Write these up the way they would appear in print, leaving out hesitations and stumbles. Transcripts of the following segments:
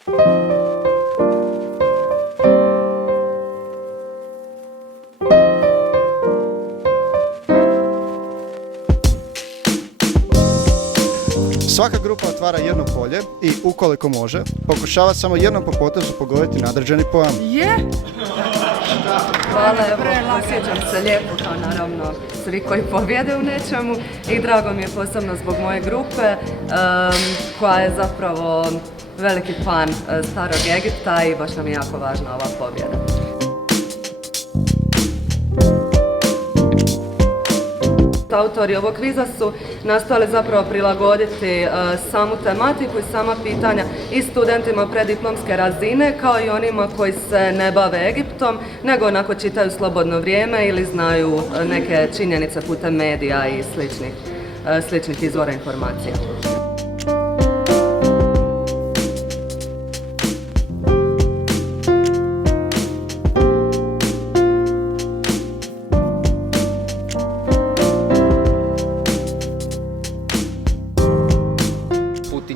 Svaka grupa otvara jedno polje i, ukoliko može, pokušava samo jednom po potezu pogoditi nadređeni pojam. Je? Hvala, evo, osjećam se lijepo kao naravno svi koji pobjede u nečemu i drago mi je posebno zbog moje grupe koja je zapravo veliki fan starog Egipta i baš nam je jako važna ova pobjeda. Autori ovog kviza su nastojali zapravo prilagoditi samu tematiku i sama pitanja i studentima preddiplomske razine kao i onima koji se ne bave Egiptom, nego onako čitaju slobodno vrijeme ili znaju neke činjenice putem medija i sličnih izvora informacija.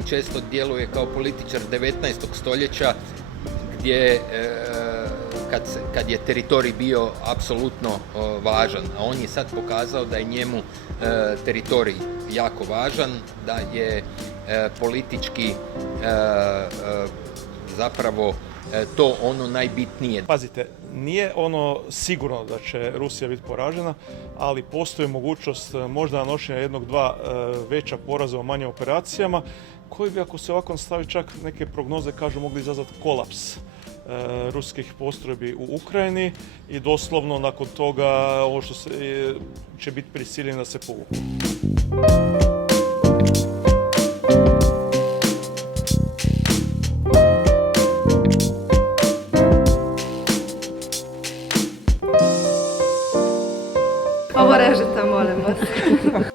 Često djeluje kao političar 19. stoljeća gdje kad je teritorij bio apsolutno važan, a on je sad pokazao da je njemu teritorij jako važan, da je politički zapravo to ono najbitnije. Pazite, nije ono sigurno da će Rusija biti poražena, ali postoji mogućnost možda nanošenja jednog, dva veća poraza u manjim operacijama, koji bi, ako se ovako nastavi, čak neke prognoze kažu mogli izazvati kolaps ruskih postrojbi u Ukrajini i doslovno nakon toga ovo što će biti prisiljeni da se povuku. Ovo režite, molim vas.